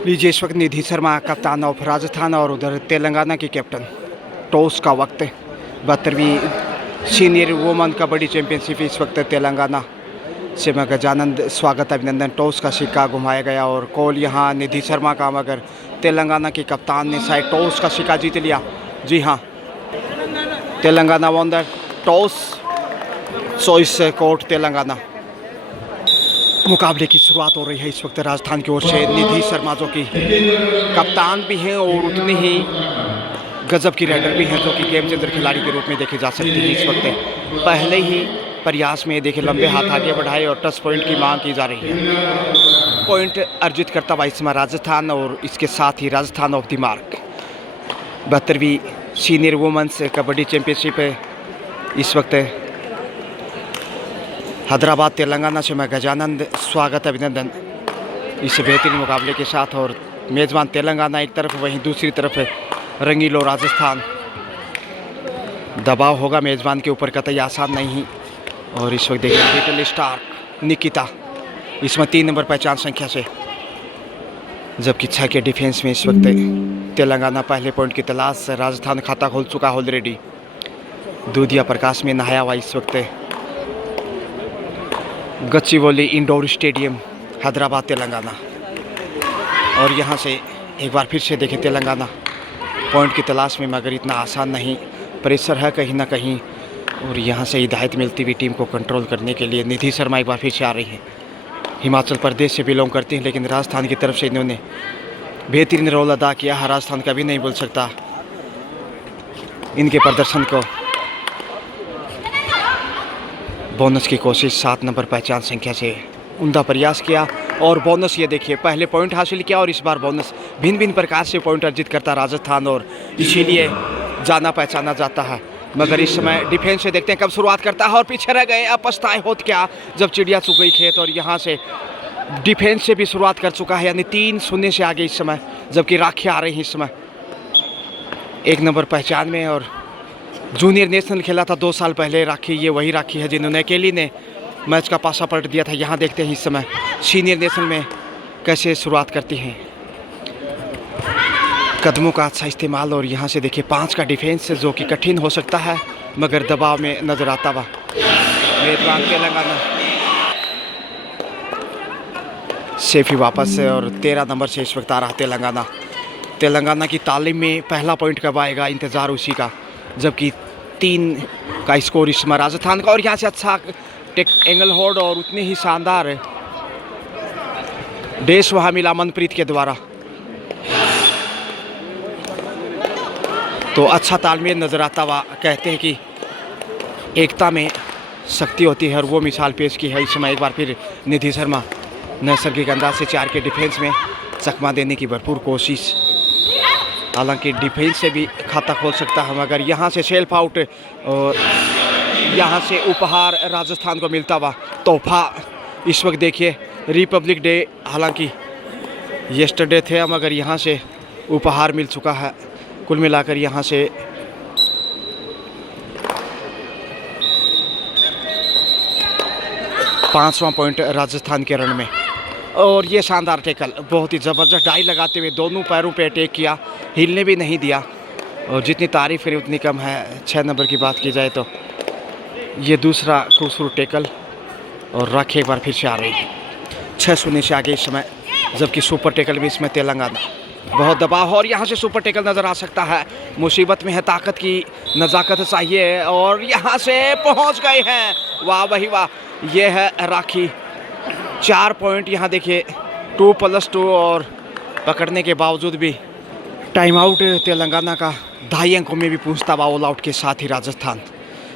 लीजिए इस वक्त निधि शर्मा कप्तान ऑफ राजस्थान और उधर तेलंगाना के कैप्टन। टॉस का वक्त 72वीं सीनियर वुमेन कबड्डी चैंपियनशिप इस वक्त तेलंगाना से मैं गजानंद स्वागत अभिनंदन। टॉस का सिक्का घुमाया गया और कॉल यहाँ निधि शर्मा का, मगर तेलंगाना के कप्तान ने शायद टॉस का सिक्का जीत लिया। जी हाँ, Telangana won the toss, choice court Telangana. मुकाबले की शुरुआत हो रही है इस वक्त राजस्थान की ओर से। निधि शर्मा जो कि कप्तान भी हैं और उतनी ही गजब की राइडर भी हैं, जो कि गेम चेंजर खिलाड़ी के रूप में देखे जा सकती है। इस वक्त पहले ही प्रयास में देखे लंबे हाथ आगे बढ़ाए और टच पॉइंट की मांग की जा रही है। पॉइंट अर्जित करता हुआ इसमें राजस्थान और इसके साथ ही राजस्थान ऑफ द मार्क। 72वीं सीनियर वुमेन्स कबड्डी चैंपियनशिप है इस वक्त हैदराबाद तेलंगाना से मैं गजानंद स्वागत अभिनंदन इस बेहतरीन मुकाबले के साथ। और मेज़बान तेलंगाना एक तरफ, वहीं दूसरी तरफ है रंगीलो राजस्थान। दबाव होगा मेज़बान के ऊपर, कतई आसान नहीं। और इस वक्त देखिए लिटिल स्टार निकिता इसमें 3 नंबर पहचान संख्या से, जबकि 6 के डिफेंस में इस वक्त तेलंगाना पहले पॉइंट की तलाश। राजस्थान खाता खोल चुका ऑलरेडी। दूधिया प्रकाश में नहाया हुआ इस वक्त गच्चीबोली इंडोर स्टेडियम हैदराबाद तेलंगाना। और यहाँ से एक बार फिर से देखें तेलंगाना पॉइंट की तलाश में, मगर इतना आसान नहीं। प्रेशर है कहीं ना कहीं और यहाँ से हिदायत मिलती हुई टीम को कंट्रोल करने के लिए निधि शर्मा एक बार फिर से आ रही हैं। हिमाचल प्रदेश से बिलोंग करती हैं, लेकिन राजस्थान की तरफ से इन्होंने बेहतरीन रोल अदा किया है। राजस्थान का भी नहीं बोल सकता इनके प्रदर्शन को। बोनस की कोशिश 7 नंबर पहचान संख्या से उम्दा प्रयास किया और बोनस ये देखिए पहले पॉइंट हासिल किया और इस बार बोनस। भिन्न भिन्न प्रकार से पॉइंट अर्जित करता राजस्थान और इसीलिए जाना पहचाना जाता है। मगर इस समय डिफेंस से देखते हैं कब शुरुआत करता है और पीछे रह गए। अब पछताए होत क्या जब चिड़िया चुग गई खेत। और यहाँ से डिफेंस से भी शुरुआत कर चुका है, यानी 3-0 से आगे इस समय, जबकि राखी आ रही है इस समय 1 नंबर पहचान में। और जूनियर नेशनल खेला था 2 साल पहले राखी, ये वही राखी है जिन्होंने अकेली ने मैच का पासा पलट दिया था। यहाँ देखते हैं इस समय सीनियर नेशनल में कैसे शुरुआत करती हैं। कदमों का अच्छा इस्तेमाल और यहाँ से देखिए 5 का डिफेंस जो कि कठिन हो सकता है, मगर दबाव में नजर आता हुआ मेजबान तेलंगाना। सेफी वापस से और 13 नंबर से इस वक्त आ रहा तेलंगाना। तेलंगाना की तालीम में पहला पॉइंट कब आएगा, इंतज़ार उसी का। जबकि 3 का स्कोर इस समय राजस्थान का। और यहाँ से अच्छा एंगल होल्ड और उतनी ही शानदार डेश वहाँ मिला मनप्रीत के द्वारा। तो अच्छा तालमेल नजर आता हुआ। कहते हैं कि एकता में शक्ति होती है और वो मिसाल पेश की है इस समय एक बार फिर निधि शर्मा। नैसर्गिक अंदाज से 4 के डिफेंस में चकमा देने की भरपूर कोशिश। हालांकि डिफेंस से भी खाता खोल सकता है, मगर यहाँ से सेल्फ आउट और यहाँ से उपहार राजस्थान को मिलता हुआ तोहफा। इस वक्त देखिए रिपब्लिक डे हालांकि येस्टरडे थे, मगर यहाँ से उपहार मिल चुका है। कुल मिलाकर यहाँ से पाँचवां पॉइंट राजस्थान के रन में। और ये शानदार टेकल, बहुत ही ज़बरदस्त डाई लगाते हुए दोनों पैरों पे अटैक किया, हिलने भी नहीं दिया। और जितनी तारीफ करें उतनी कम है। 6 नंबर की बात की जाए तो ये दूसरा खूबसूरत टेकल। और राखी एक बार फिर से आ रही है 6-0 से आगे इस समय, जबकि सुपर टेकल भी इसमें तेलंगाना। बहुत दबाव और यहाँ से सुपर टेकल नज़र आ सकता है। मुसीबत में है, ताकत की नज़ाकत चाहिए और यहाँ से पहुँच गए हैं। वाह वही वाह, ये है राखी। 4 पॉइंट यहाँ देखिए 2+2 और पकड़ने के बावजूद भी टाइम आउट तेलंगाना का 2.5 अंकों में भी पूछता हुआ ऑल आउट के साथ ही राजस्थान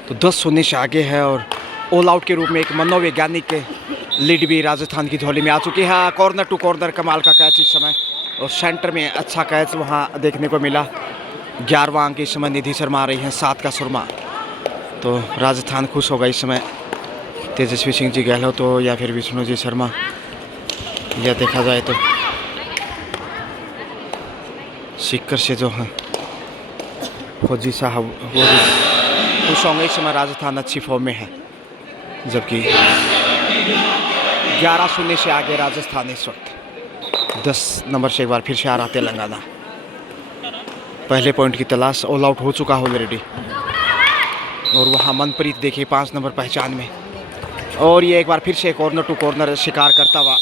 तो 10-0 से आगे है। और ऑल आउट के रूप में एक मनोवैज्ञानिक लीड भी राजस्थान की झोली में आ चुकी है। कॉर्नर टू कॉर्नर कमाल का कैच इस समय और सेंटर में अच्छा कैच वहाँ देखने को मिला। 11वां अंक इस समय निधि शर्मा आ रही हैं, 7 का सुरमा। तो राजस्थान खुश होगा इस समय। तेजस्वी सिंह जी गहलोत तो या फिर विष्णु जी शर्मा, यह देखा जाए तो सीकर से जो हैं फौजी साहब वो भी खुश होंगे। इस समय राजस्थान अच्छी फॉर्म में है, जबकि 11-0 से आगे राजस्थान इस वक्त। 10 नंबर से एक बार फिर से आ रहा तेलंगाना। पहले पॉइंट की तलाश, ऑल आउट हो चुका ऑलरेडी। और वहाँ मनप्रीत देखिए 5 नंबर पहचान में, और ये एक बार फिर से कॉर्नर टू कॉर्नर शिकार करता हुआ।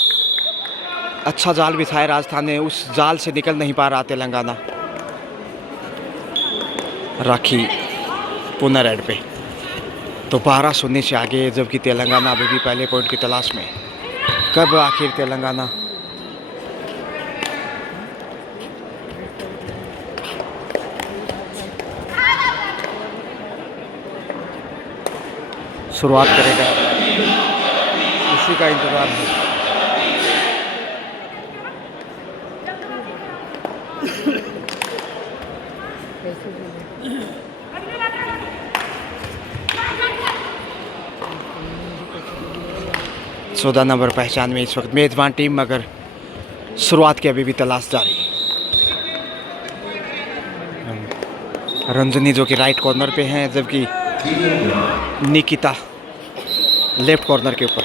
अच्छा जाल बिछाया राजस्थान ने, उस जाल से निकल नहीं पा रहा तेलंगाना। राखी पुनः रेड पे, तो 12-0 से आगे, जबकि तेलंगाना अभी भी पहले पॉइंट की तलाश में। कब आखिर तेलंगाना शुरुआत करेगा, उसी का इंतजार है। चौदह नंबर पहचान में इस वक्त मेजबान टीम, मगर शुरुआत की अभी भी तलाश जारी। रंजनी जो कि राइट कॉर्नर पे हैं, जबकि निकिता लेफ्ट कॉर्नर के ऊपर।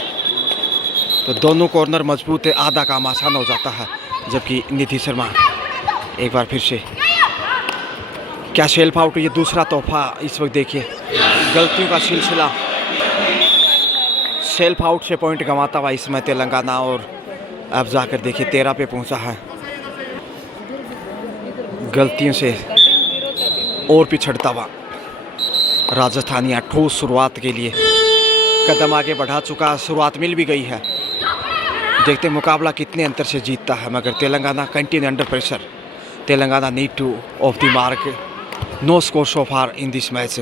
तो दोनों कॉर्नर मजबूत है, आधा काम आसान हो जाता है। जबकि निधि शर्मा एक बार फिर से, क्या शेल्फ आउट, ये दूसरा तोहफा इस वक्त देखिए। गलतियों का सिलसिला, शेल्फ आउट से पॉइंट गंवाता हुआ इसमें तेलंगाना, और अब जाकर देखिए 13 पे पहुंचा है। गलतियों से और पिछड़ता हुआ राजस्थान यहाँ ठोस शुरुआत के लिए कदम आगे बढ़ा चुका। शुरुआत मिल भी गई है, देखते मुकाबला कितने अंतर से जीतता है। मगर Telangana continue under pressure. Telangana need to off the mark, no score so far in this match,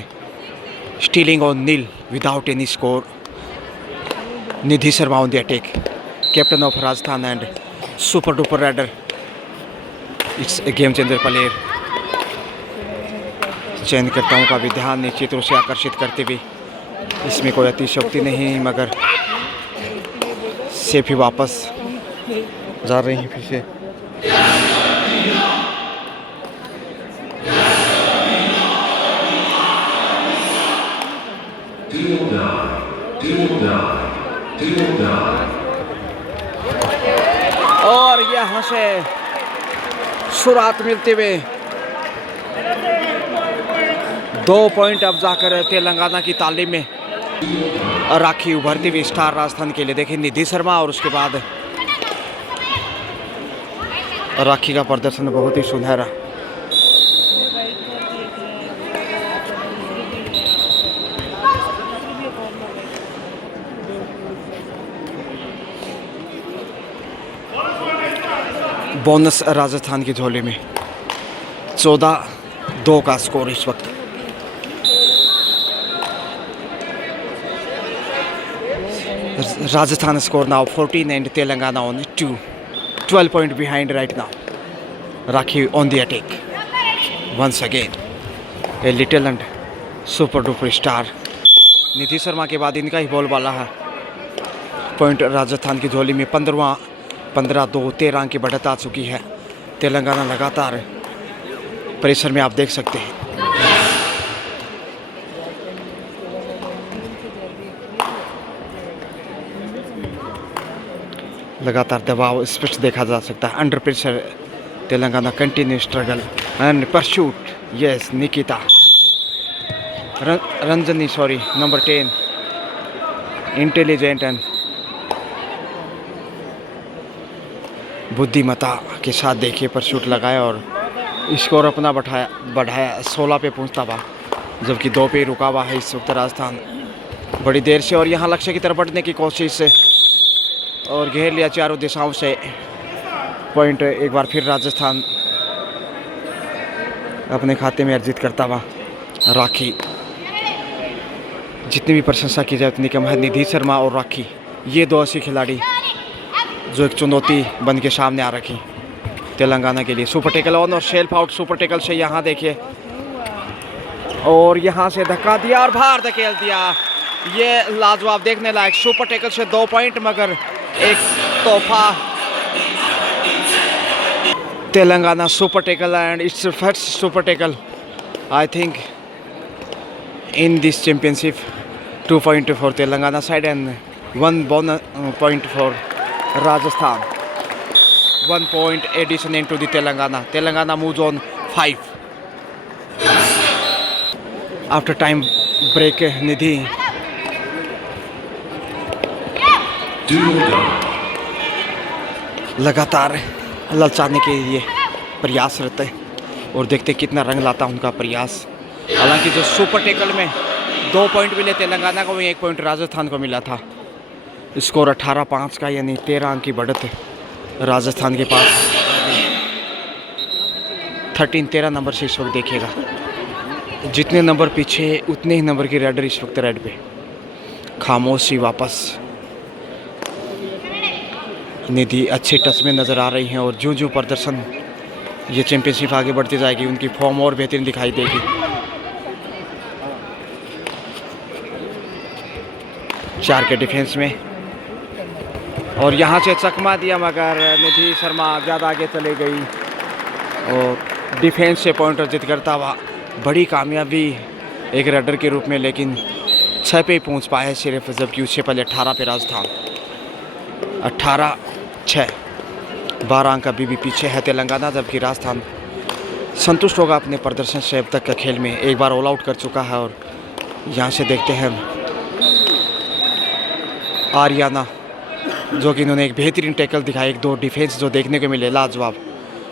stealing on nil without any score. Nidhi Sharma on the attack, captain of Rajasthan and super duper raider, it's a game changer player. चयनकर्ताओं का भी ध्यान निश्चित रूप से आकर्षित करते हुए, इसमें कोई अतिशयोक्ति नहीं, मगर सेफ ही वापस जा रही हैं फिर से। और यहाँ से शुरुआत मिलते हुए 2 पॉइंट अब जाकर तेलंगाना की तालीम में। राखी उभरती हुई स्टार राजस्थान के लिए, देखें निधि शर्मा, और उसके बाद राखी का प्रदर्शन बहुत ही सुनहरा। बोनस राजस्थान की झोली में 14-2 का स्कोर इस वक्त। Rajasthan score now 14 and Telangana on 2. 12 point behind right now. Rakhi on the attack. Once again, a little and super duper star. निधि शर्मा के बाद इनका ही बॉलबाला है। पॉइंट राजस्थान की झोली में 15-2 13 अंक की बढ़त आ चुकी है। तेलंगाना लगातार प्रेशर में, आप देख सकते हैं। लगातार दबाव स्पष्ट देखा जा सकता है। Under pressure Telangana continue struggle and pursuit. Yes, Nikita Ranjani sorry number 10 intelligent and बुद्धिमत्ता के साथ देखिए परस्यूट लगाया और स्कोर अपना बढ़ाया 16 पे पहुंचता हुआ, जबकि 2 पे रुका हुआ है इस वक्त राजस्थान बड़ी देर से। और यहाँ लक्ष्य की तरफ बढ़ने की कोशिश से और घेर लिया चारों दिशाओं से। पॉइंट एक बार फिर राजस्थान अपने खाते में अर्जित करता हुआ। राखी, जितनी भी प्रशंसा की जाए उतनी कम है। निधि शर्मा और राखी, ये 2 ऐसे खिलाड़ी जो एक चुनौती बन के सामने आ रखी तेलंगाना के लिए। सुपर टेकल ऑन और शेल्फ आउट सुपर टेकल से, यहाँ देखिए, और यहाँ से धक्का दिया और बाहर धकेल दिया। ये लाजवाब देखने लायक सुपर टेकल से 2 पॉइंट, मगर एक तोहफा Telangana super tackle and it's first super tackle I think in this championship. 2 point for Telangana side and 1 bonus point for Rajasthan. 1 point addition into the Telangana. Telangana moves on 5. After time break, Nidhi लगातार ललचाने के लिए प्रयासरत है और देखते कितना रंग लाता उनका प्रयास। हालांकि जो सुपर टेकल में 2 पॉइंट मिले तेलंगाना को, वहीं 1 पॉइंट राजस्थान को मिला था। स्कोर 18-5 का, यानी 13 अंक की बढ़त है राजस्थान के पास। 13 नंबर से इस वक्त देखेगा, जितने नंबर पीछे उतने ही नंबर की रेडर इस वक्त रेड पे। खामोशी वापस, निधि अच्छे टच में नज़र आ रही हैं और जो जो प्रदर्शन ये चैंपियनशिप आगे बढ़ती जाएगी उनकी फॉर्म और बेहतरीन दिखाई देगी। 4 के डिफेंस में और यहाँ से चकमा दिया, मगर निधि शर्मा ज़्यादा आगे चले गई और डिफेंस से पॉइंट अर्जित करता हुआ बड़ी कामयाबी एक रेडर के रूप में, लेकिन 6 पे ही पहुँच पाए सिर्फ, जबकि उससे पहले 18 पे राजस्थान। 18-6, 12 अंक अभी भी पीछे है तेलंगाना, जबकि राजस्थान संतुष्ट होगा अपने प्रदर्शन से। अब तक का खेल में एक बार ऑल आउट कर चुका है और यहाँ से देखते हैं आर्याना, जो कि इन्होंने एक बेहतरीन टैकल दिखाया। 1-2 डिफेंस जो देखने को मिले लाजवाब।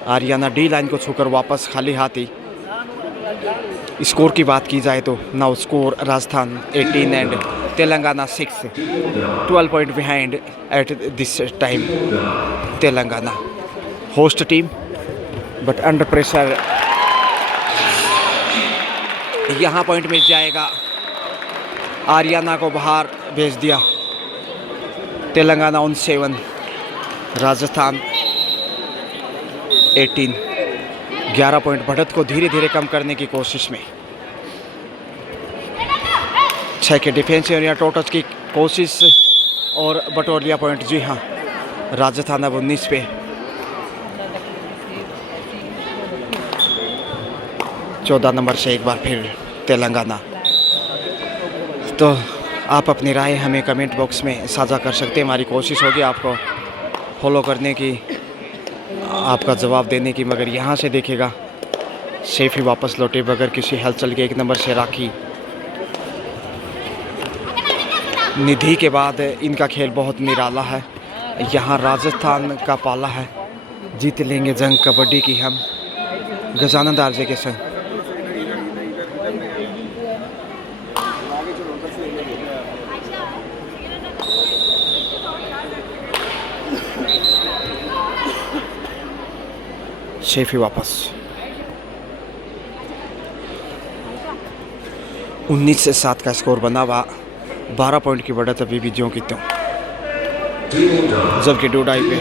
आर्याना डी लाइन को छूकर वापस खाली हाथी। स्कोर की बात की जाए तो now score Rajasthan 18 and Telangana 6, 12 point behind eight this time. Telangana host team but under pressure, यहाँ पॉइंट मिल जाएगा। आर्याना को बाहर भेज दिया। तेलंगाना ऑन 7, राजस्थान 18। 11 पॉइंट बढ़त को धीरे धीरे कम करने की कोशिश में। 6 के डिफेंस एरिया टोटच की कोशिश और बटोर लिया पॉइंट। जी हाँ, राजस्थान अब 19 पे। 14 नंबर से एक बार फिर तेलंगाना। तो आप अपनी राय हमें कमेंट बॉक्स में साझा कर सकते हैं। हमारी कोशिश होगी आपको फॉलो करने की, आपका जवाब देने की। मगर यहाँ से देखेगा सेफ ही वापस लौटे बगैर किसी हलचल के। 1 नंबर से राखी। निधि के बाद इनका खेल बहुत निराला है। यहाँ राजस्थान का पाला है, जीत लेंगे जंग कबड्डी की हम गजानंद आरजे के संग। शेफी वापस। 19 से 7 का स्कोर बना हुआ। 12 पॉइंट की बढ़त अभी भी ज्यों की त्यों, जबकि डोडाई पे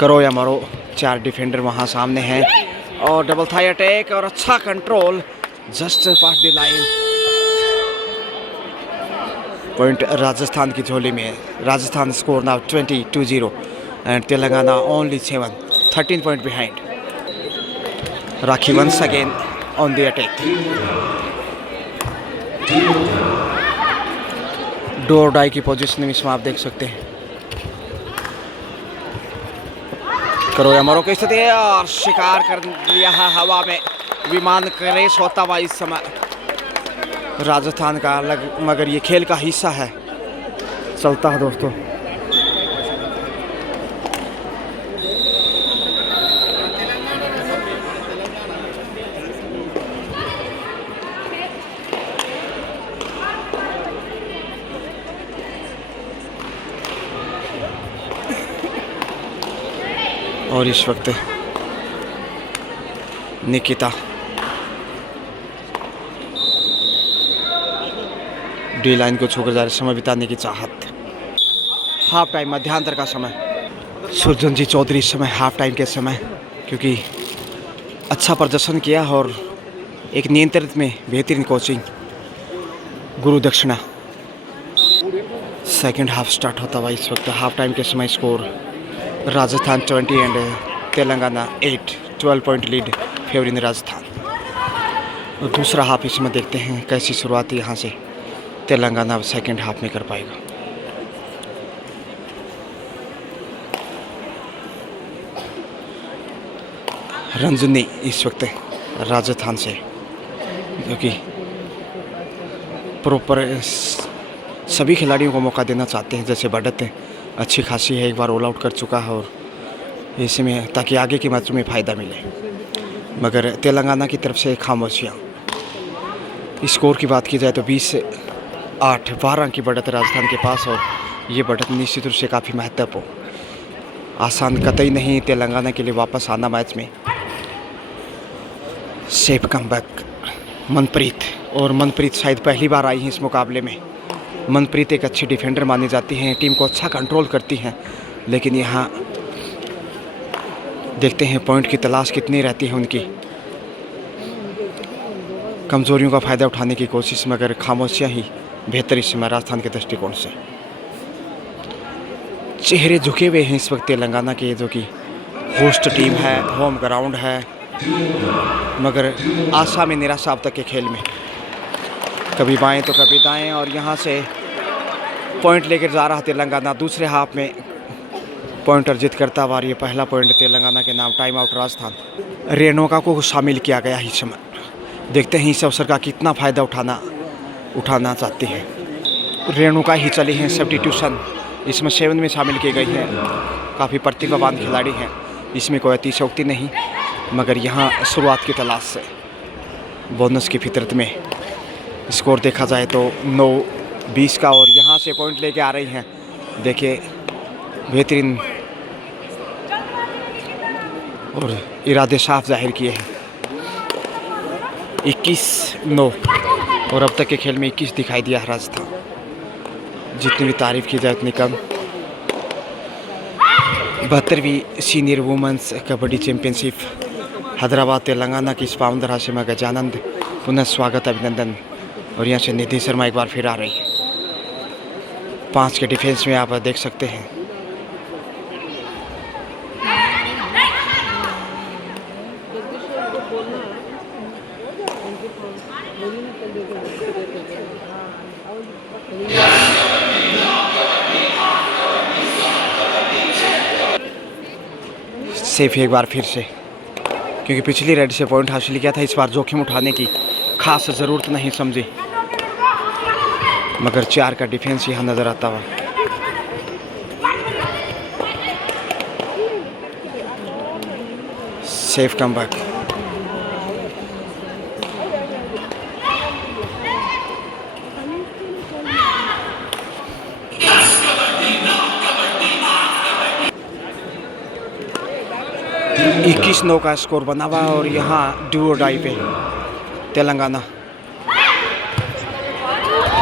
करो या मरो 4 डिफेंडर वहां सामने हैं और डबल थाई अटैक और अच्छा control just pass the line. Point Rajasthan की झोली में। Rajasthan score now 20-0 and Telangana only 7, 13 point behind. Rakhi once again on the attack. Do or die की पोजीशन में इसमें आप देख सकते हैं। करो या मरो की स्थिति और शिकार कर लिया है हवा में। विमान क्रैश होता हुआ इस समय राजस्थान का अलग, मगर ये खेल का हिस्सा है, चलता है दोस्तों। और इस वक्त निकिता डी लाइन को छोड़कर जा रहे, समय बिताने की चाहत। हाफ टाइम मध्यांतर का समय। सुरजन जी चौधरी इस समय हाफ टाइम के समय, क्योंकि अच्छा प्रदर्शन किया और एक नियंत्रित में बेहतरीन कोचिंग। गुरु दक्षिणा। सेकंड हाफ स्टार्ट होता हुआ इस वक्त हाफ टाइम के समय। Score Rajasthan 20 and Telangana 8, 12 point lead favouring Rajasthan. और दूसरा हाफ इसमें देखते हैं कैसी शुरुआत यहाँ से तेलंगाना सेकंड हाफ में कर पाएगा। रंजनी इस वक्त राजस्थान से, जो कि प्रॉपर सभी खिलाड़ियों को मौका देना चाहते हैं। जैसे बढ़त अच्छी खासी है, एक बार ऑल आउट कर चुका है और ऐसे में ताकि आगे के मैचों में फ़ायदा मिले। मगर तेलंगाना की तरफ से खामोशियाँ। स्कोर की बात की जाए तो 20-8 12 अंक की बढ़त राजस्थान के पास, और ये बढ़त निश्चित रूप से काफ़ी महत्वपूर्ण, आसान कतई नहीं तेलंगाना के लिए वापस आना मैच में। सेफ कमबैक मनप्रीत, और मनप्रीत शायद पहली बार आई हैं इस मुकाबले में। मनप्रीत एक अच्छी डिफेंडर मानी जाती हैं, टीम को अच्छा कंट्रोल करती हैं, लेकिन यहाँ देखते हैं पॉइंट की तलाश कितनी रहती है उनकी। कमज़ोरियों का फ़ायदा उठाने की कोशिश, मगर खामोशियाँ ही बेहतर इस समय राजस्थान के दृष्टिकोण से। चेहरे झुके हुए हैं इस वक्त तेलंगाना के, जो कि होस्ट टीम है, होम ग्राउंड है, मगर आशा में निराशा अब तक के खेल में। कभी बाएं तो कभी दाएं, और यहाँ से पॉइंट लेकर जा रहा तेलंगाना। दूसरे हाफ में पॉइंट अर्जित करता हुआ, ये पहला पॉइंट तेलंगाना के नाम। Time out Rajasthan. रेणुका को शामिल किया गया इस समय। देखते हैं इस अवसर का कितना फ़ायदा उठाना चाहती है। रेणुका ही चली हैं सब्स्टिट्यूशन, इसमें 7 में शामिल की गई हैं। काफ़ी प्रतिभावान खिलाड़ी हैं, इसमें कोई अतिशयोक्ति नहीं, मगर यहाँ शुरुआत की तलाश से बोनस की फितरत में स्कोर देखा जाए तो 9-20 का, और यहाँ से पॉइंट लेके आ रही हैं। देखिए बेहतरीन और इरादे साफ जाहिर किए हैं। 21-9, और अब तक के खेल में 21 दिखाई दिया है राजस्थान। जितनी भी तारीफ़ की जाए उतनी कम। 72वीं senior women's kabaddi championship Hyderabad Telangana की इस फाउंडर हाशिमा गजानंद, पुनः स्वागत, अभिनंदन। और यहाँ से निधि शर्मा एक बार फिर आ रही है। 5 के डिफेंस में आप देख सकते हैं। सेफ एक बार फिर से, क्योंकि पिछली रेड से पॉइंट हासिल किया था, इस बार जोखिम उठाने की खास ज़रूरत नहीं समझी, मगर 4 का डिफेंस यहाँ नज़र आता हुआ। Safe comeback. इक्कीस 9 का स्कोर बना हुआ, और यहाँ डू और डाई पे तेलंगाना।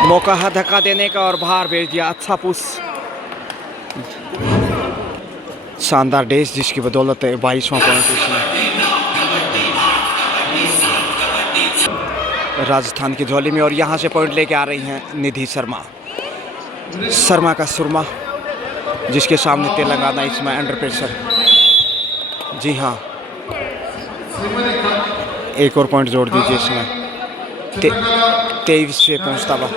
मौका है धक्का देने का और बाहर भेज दिया। अच्छा पुश, शानदार डेस, जिसकी बदौलत 22वां पॉइंट इसमें राजस्थान की झोली में। और यहाँ से पॉइंट लेके आ रही हैं निधि शर्मा का सुरमा, जिसके सामने तेलंगाना इसमें अंडर प्रेशर। जी हाँ, एक और पॉइंट जोड़ दीजिए इसमें। 23 पे पहुँचता हुआ।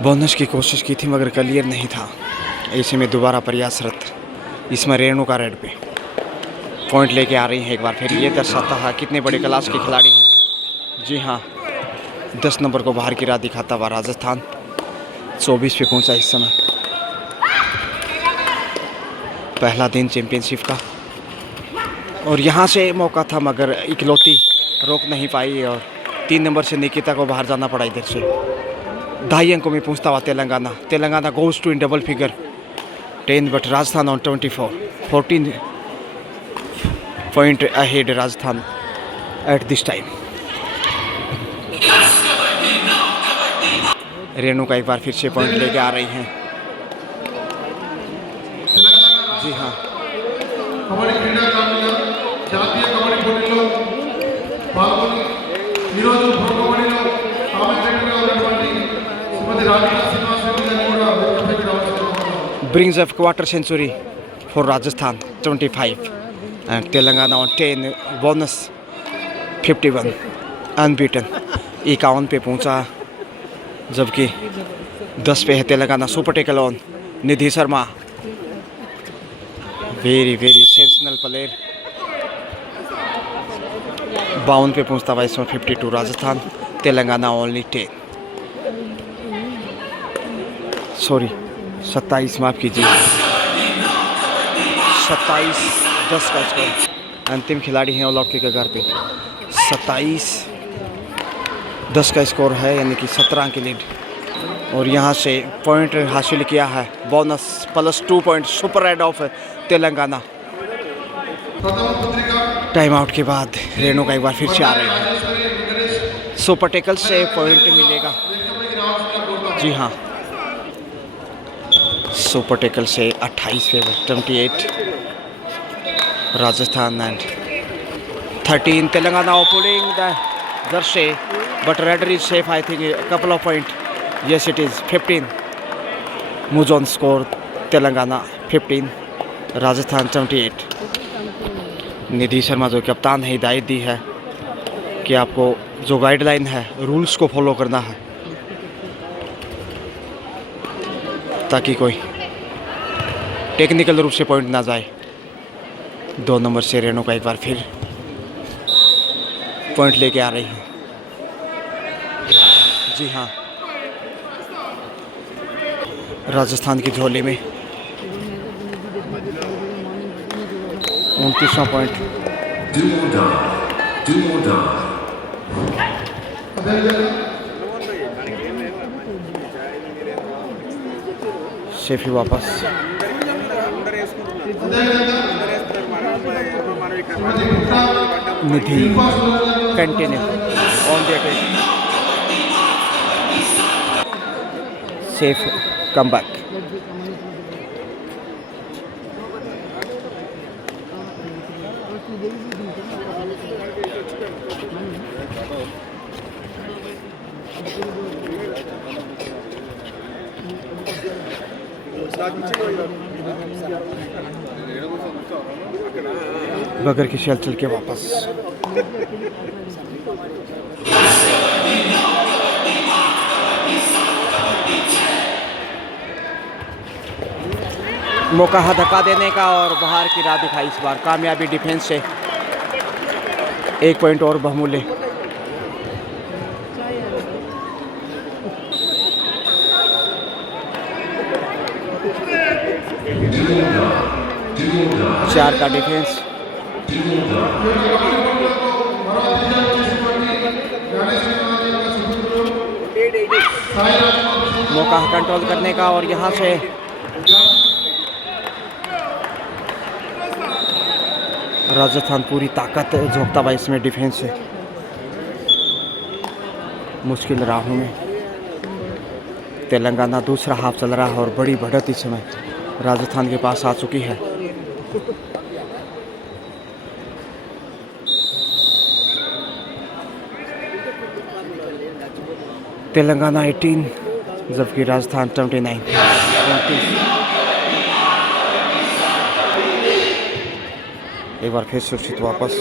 बोनस की कोशिश की थी, मगर क्लियर नहीं था। ऐसे में दोबारा प्रयासरत, इसमें रेणु का रेड पे पॉइंट लेके आ रही है एक बार फिर। ये दर्शाता है कितने बड़े क्लास के खिलाड़ी हैं। जी हाँ, 10 नंबर को बाहर की राह दिखाता हुआ राजस्थान 24 पे पहुंचा इस समय। पहला दिन चैंपियनशिप का, और यहाँ से मौका था, मगर इकलौती रोक नहीं पाई, और 3 नंबर से निकिता को बाहर जाना पड़ा इधर से। 2.5 अंकों में पहुँचता हुआ Telangana goes to in double figure 10, but Rajasthan on 14 point ahead Rajasthan at this time. Renu का एक बार फिर से पॉइंट लेके आ रही हैं। जी हाँ, brings up quarter century for Rajasthan 25 and Telangana on 10, bonus 51. Unbeaten 51 पे पहुंचा, जबकि 10 पे है Telangana. Super tackle on Nidhi Sharma, very sensational player. 52 पे पहुंचता हुआ इसमें 52 राजस्थान, तेलंगाना ओनली 10, सॉरी 27 माफ कीजिए, 27-10 का स्कोर। अंतिम खिलाड़ी हैं ऑल आउट के कगार पे। 27-10 का स्कोर है, यानी कि 17 अंक की लीड। और यहाँ से पॉइंट हासिल किया है, bonus +2 point, super rid of Telangana. Time out के बाद रेणु का एक बार फिर से आ रहे हैं। सुपर टेकल से पॉइंट मिलेगा, जी हाँ, सुपर टेकल से 28 पे 28 Rajasthan and 13 Telangana pulling the jersey, but Redder is safe, I think a couple of points. Yes, it is 15. Moves on score, Telangana 15, Rajasthan 78। निधि शर्मा जो कप्तान है, हिदायत दी है कि आपको जो गाइडलाइन है, रूल्स को फॉलो करना है, ताकि कोई टेक्निकल रूप से पॉइंट ना जाए। 2 नंबर से रेणु का एक बार फिर पॉइंट लेके आ रही है, जी हाँ, राजस्थान की झोली में 29वां पॉइंट। शेफी वापस, Nidhi continue on the attack, safe come back. बगर की शेल चल के वापस, मौका है धक्का देने का और बाहर की राह दिखाई। इस बार कामयाबी डिफेंस से 1 पॉइंट और बहुमूल्य। चार का डिफेंस, मौका कंट्रोल करने का और यहाँ से राजस्थान पूरी ताकत झोंकता हुआ इसमें डिफेंस से मुश्किल राहों में। तेलंगाना दूसरा हाफ चल रहा है और बड़ी बढ़त इस समय राजस्थान के पास आ चुकी है। तेलंगाना 18 जबकि राजस्थान 29। एक बार फिर सुरक्षित वापस,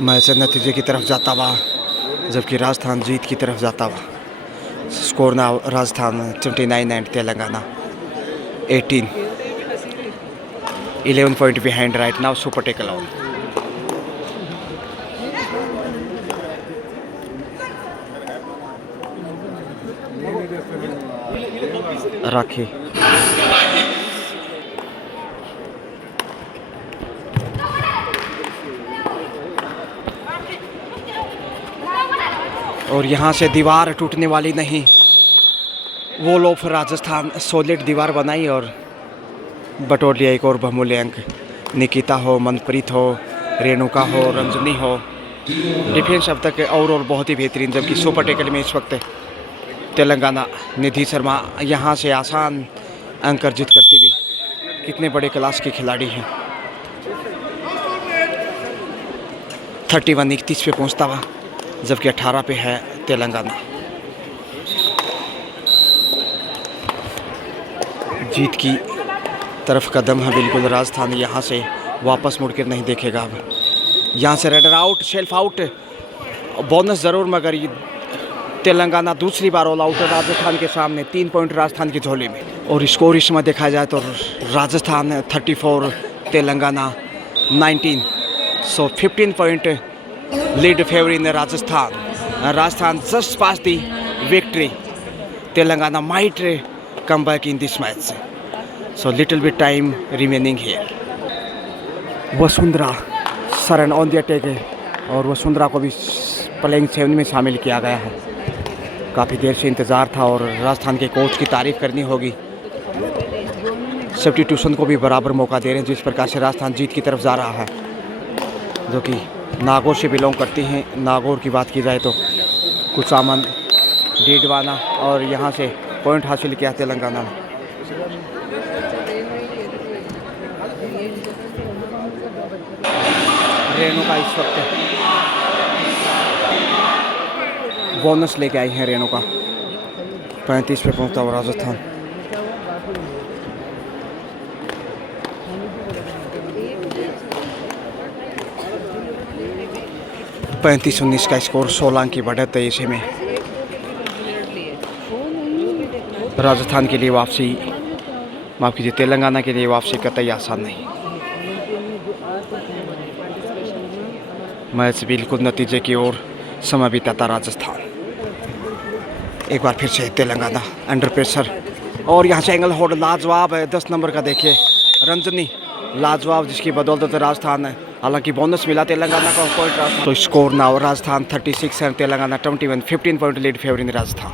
मैच नतीजे की तरफ जाता हुआ जबकि राजस्थान जीत की तरफ जाता हुआ। स्कोर ना Rajasthan 29 and Telangana 18, 11 point behind right now. Super tackle on, Rakhi और यहाँ से दीवार टूटने वाली नहीं। वॉल ऑफ राजस्थान सॉलिड दीवार बनाई और बटोर लिया एक और बहुमूल्य अंक। निकिता हो, मनप्रीत हो, रेणुका हो, रंजनी हो, डिफेंस अब तक और बहुत ही बेहतरीन। जबकि सुपर टेकल में इस वक्त तेलंगाना निधि शर्मा यहाँ से आसान अंक अर्जित करती हुई, कितने बड़े क्लास के खिलाड़ी हैं। 31-31 पे पहुंचता हुआ, जबकि 18 पे है तेलंगाना। जीत की तरफ कदम है बिल्कुल। राजस्थान यहाँ से वापस मुड़कर नहीं देखेगा। अब यहाँ से raider out, shelf out, bonus ज़रूर, मगर ये तेलंगाना दूसरी बार ऑल आउट है राजस्थान के सामने। 3 पॉइंट राजस्थान की झोली में। और स्कोर इसमें देखा जाए तो राजस्थान 34, तेलंगाना 19, सो 15 point lead favour in Rajasthan. Rajasthan just pass the victory. Telangana might come back in this match, so little bit time remaining here. Vasundhara Saran on the attack है, और वसुंधरा को भी प्लेइंग 7 में शामिल किया गया है। काफ़ी देर से इंतज़ार था, और राजस्थान के कोच की तारीफ़ करनी होगी। सब्स्टिट्यूशन को भी बराबर मौका दे रहे हैं, जिस प्रकार से राजस्थान जीत की तरफ जा रहा है, जो कि नागौर से बिलोंग करती हैं। नागौर की बात की जाए तो कुचामन, डीडवाना, और यहाँ से पॉइंट हासिल किया तेलंगाना ने। रेणुका इस वक्त बोनस लेके आई है। रेणुका 35 पे पहुंचता हुआ राजस्थान। पैंतीस 19 का स्कोर, 16 अंक की बढ़त है। इसी में राजस्थान के लिए वापसी, माफ़ कीजिए, तेलंगाना के लिए वापसी कतई आसान नहीं। मैच बिल्कुल नतीजे की ओर समय बिताता राजस्थान। एक बार फिर से तेलंगाना अंडर प्रेशर, और यहाँ से एंगल होल्ड लाजवाब है। 10 नंबर का देखिए, रंजनी लाजवाब, जिसकी बदौलत राजस्थान है, हालांकि बोनस मिला तेलंगाना का पॉइंट। तो score now Rajasthan 36 and Telangana 21, 15 point lead favour in Rajasthan.